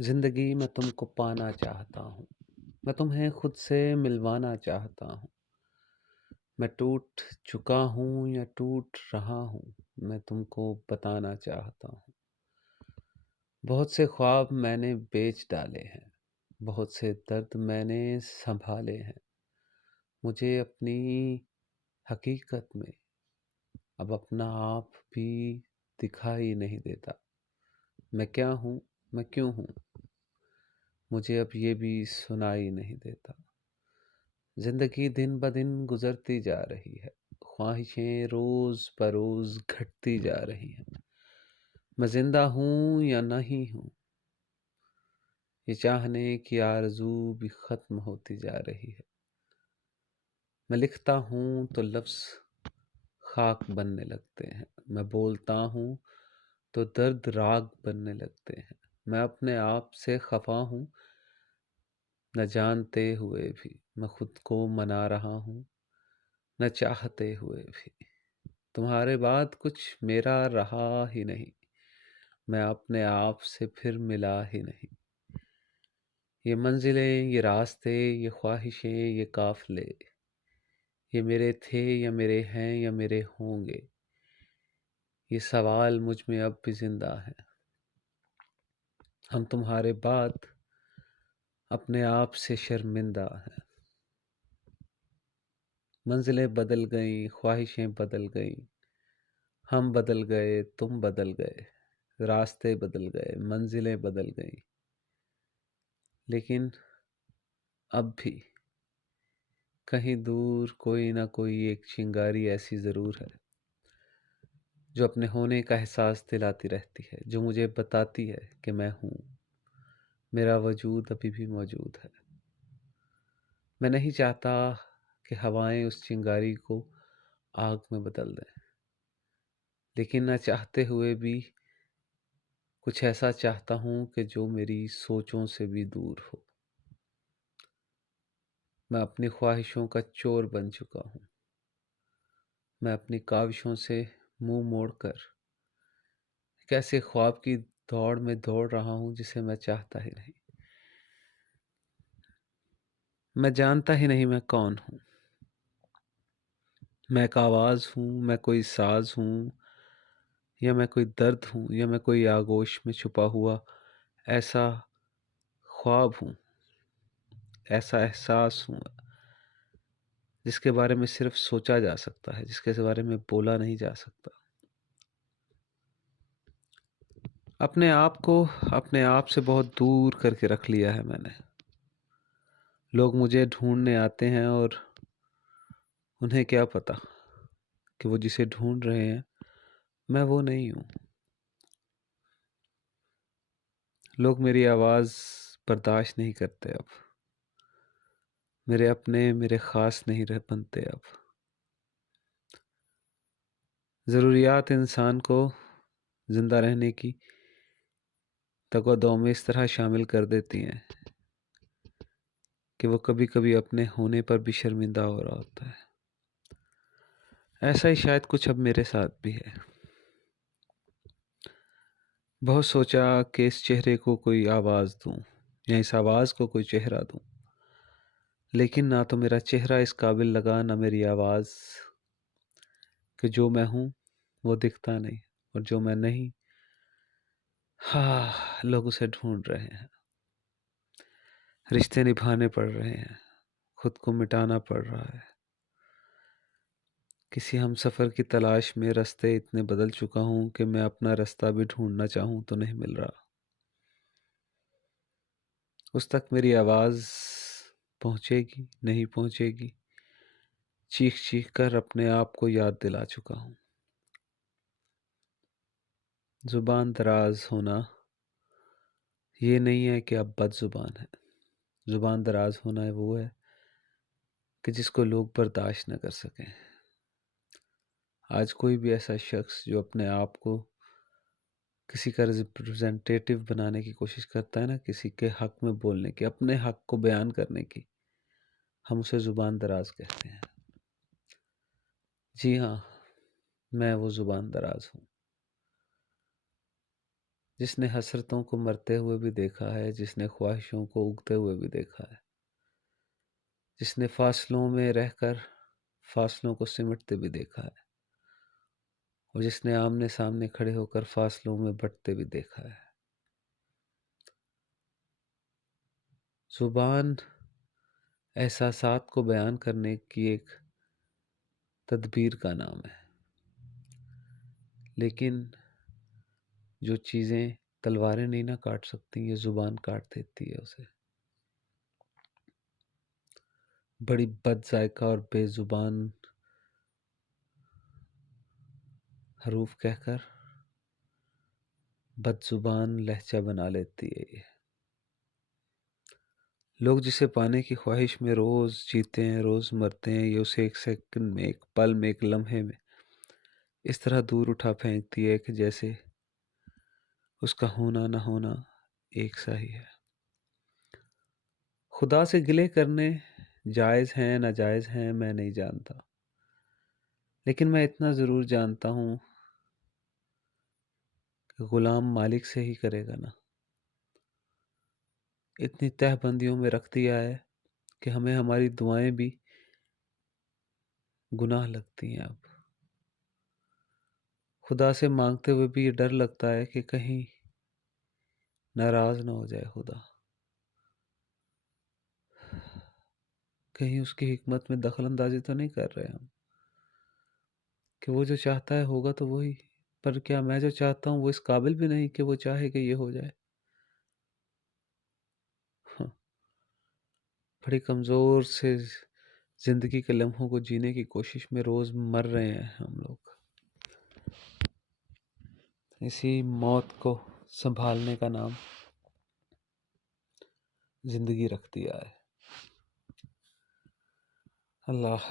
زندگی میں تم کو پانا چاہتا ہوں، میں تمہیں خود سے ملوانا چاہتا ہوں۔ میں ٹوٹ چکا ہوں یا ٹوٹ رہا ہوں، میں تم کو بتانا چاہتا ہوں۔ بہت سے خواب میں نے بیچ ڈالے ہیں، بہت سے درد میں نے سنبھالے ہیں۔ مجھے اپنی حقیقت میں اب اپنا آپ بھی دکھائی نہیں دیتا۔ میں کیا ہوں، میں کیوں ہوں، مجھے اب یہ بھی سنائی نہیں دیتا۔ زندگی دن بدن گزرتی جا رہی ہے، خواہشیں روز بروز گھٹتی جا رہی ہیں۔ میں زندہ ہوں یا نہیں ہوں، یہ چاہنے کی آرزو بھی ختم ہوتی جا رہی ہے۔ میں لکھتا ہوں تو لفظ خاک بننے لگتے ہیں، میں بولتا ہوں تو درد راگ بننے لگتے ہیں۔ میں اپنے آپ سے خفا ہوں، نہ جانتے ہوئے بھی میں خود کو منا رہا ہوں، نہ چاہتے ہوئے بھی۔ تمہارے بعد کچھ میرا رہا ہی نہیں، میں اپنے آپ سے پھر ملا ہی نہیں۔ یہ منزلیں، یہ راستے، یہ خواہشیں، یہ قافلے، یہ میرے تھے یا میرے ہیں یا میرے ہوں گے، یہ سوال مجھ میں اب بھی زندہ ہے۔ ہم تمہارے بعد اپنے آپ سے شرمندہ ہیں۔ منزلیں بدل گئیں، خواہشیں بدل گئیں، ہم بدل گئے، تم بدل گئے، راستے بدل گئے، منزلیں بدل گئیں، لیکن اب بھی کہیں دور کوئی نہ کوئی ایک چنگاری ایسی ضرور ہے جو اپنے ہونے کا احساس دلاتی رہتی ہے، جو مجھے بتاتی ہے کہ میں ہوں، میرا وجود ابھی بھی موجود ہے۔ میں نہیں چاہتا کہ ہوائیں اس چنگاری کو آگ میں بدل دیں، لیکن نہ چاہتے ہوئے بھی کچھ ایسا چاہتا ہوں کہ جو میری سوچوں سے بھی دور ہو۔ میں اپنی خواہشوں کا چور بن چکا ہوں، میں اپنی کاوشوں سے منہ موڑ کر ایک ایسے خواب کی دوڑ میں دوڑ رہا ہوں جسے میں چاہتا ہی نہیں۔ میں جانتا ہی نہیں میں کون ہوں، میں ایک آواز ہوں، میں کوئی ساز ہوں، یا میں کوئی درد ہوں، یا میں کوئی آغوش میں چھپا ہوا ایسا خواب ہوں، ایسا احساس ہوں جس کے بارے میں صرف سوچا جا سکتا ہے، جس کے بارے میں بولا نہیں جا سکتا۔ اپنے آپ کو اپنے آپ سے بہت دور کر کے رکھ لیا ہے میں نے۔ لوگ مجھے ڈھونڈنے آتے ہیں اور انہیں کیا پتا کہ وہ جسے ڈھونڈ رہے ہیں میں وہ نہیں ہوں۔ لوگ میری آواز برداشت نہیں کرتے اب، میرے اپنے میرے خاص نہیں بنتے اب۔ ضروریات انسان کو زندہ رہنے کی تقاضوں میں اس طرح شامل کر دیتی ہیں کہ وہ کبھی کبھی اپنے ہونے پر بھی شرمندہ ہو رہا ہوتا ہے۔ ایسا ہی شاید کچھ اب میرے ساتھ بھی ہے۔ بہت سوچا کہ اس چہرے کو کوئی آواز دوں یا اس آواز کو کوئی چہرہ دوں، لیکن نہ تو میرا چہرہ اس قابل لگا، نہ میری آواز، کہ جو میں ہوں وہ دکھتا نہیں، اور جو میں نہیں لوگ اسے ڈھونڈ رہے ہیں۔ رشتے نبھانے پڑ رہے ہیں، خود کو مٹانا پڑ رہا ہے۔ کسی ہم سفر کی تلاش میں راستے اتنے بدل چکا ہوں کہ میں اپنا راستہ بھی ڈھونڈنا چاہوں تو نہیں مل رہا۔ اس تک میری آواز پہنچے گی نہیں پہنچے گی، چیخ چیخ کر اپنے آپ کو یاد دلا چکا ہوں۔ زبان دراز ہونا یہ نہیں ہے کہ اب بد زبان ہے۔ زبان دراز ہونا وہ ہے کہ جس کو لوگ برداشت نہ کر سکیں۔ آج کوئی بھی ایسا شخص جو اپنے آپ کو کسی کا ریپرزینٹیٹیو بنانے کی کوشش کرتا ہے نا، کسی کے حق میں بولنے کی، اپنے حق کو بیان کرنے کی، ہم اسے زبان دراز کہتے ہیں۔ جی ہاں، میں وہ زبان دراز ہوں۔ جس نے حسرتوں کو مرتے ہوئے بھی دیکھا ہے، جس نے خواہشوں کو اگتے ہوئے بھی دیکھا ہے، جس نے فاصلوں میں رہ کر فاصلوں کو سمٹتے بھی دیکھا ہے، اور جس نے آمنے سامنے کھڑے ہو کر فاصلوں میں بٹتے بھی دیکھا ہے۔ زبان احساسات کو بیان کرنے کی ایک تدبیر کا نام ہے، لیکن جو چیزیں تلواریں نہیں نہ کاٹ سکتی، یہ زبان کاٹ دیتی ہے اسے۔ بڑی بد ذائقہ اور بے زبان حروف کہہ کر بد زبان لہجہ بنا لیتی ہے یہ۔ لوگ جسے پانے کی خواہش میں روز جیتے ہیں، روز مرتے ہیں، یہ اسے ایک سیکنڈ میں، ایک پل میں، ایک لمحے میں اس طرح دور اٹھا پھینکتی ہے کہ جیسے اس کا ہونا نہ ہونا ایک سا ہی ہے۔ خدا سے گلے کرنے جائز ہیں ناجائز ہیں میں نہیں جانتا، لیکن میں اتنا ضرور جانتا ہوں کہ غلام مالک سے ہی کرے گا نا۔ اتنی تہ بندیوں میں رکھ دیا ہے کہ ہمیں ہماری دعائیں بھی گناہ لگتی ہیں اب۔ خدا سے مانگتے ہوئے بھی یہ ڈر لگتا ہے کہ کہیں ناراض نہ ہو جائے خدا، کہیں اس کی حکمت میں دخل اندازی تو نہیں کر رہے ہم، کہ وہ جو چاہتا ہے ہوگا تو وہی، پر کیا میں جو چاہتا ہوں وہ اس قابل بھی نہیں کہ وہ چاہے کہ یہ ہو جائے۔ ہاں، بڑی کمزور سے زندگی کے لمحوں کو جینے کی کوشش میں روز مر رہے ہیں ہم لوگ۔ اسی موت کو سنبھالنے کا نام زندگی رکھ دیا ہے۔ اللہ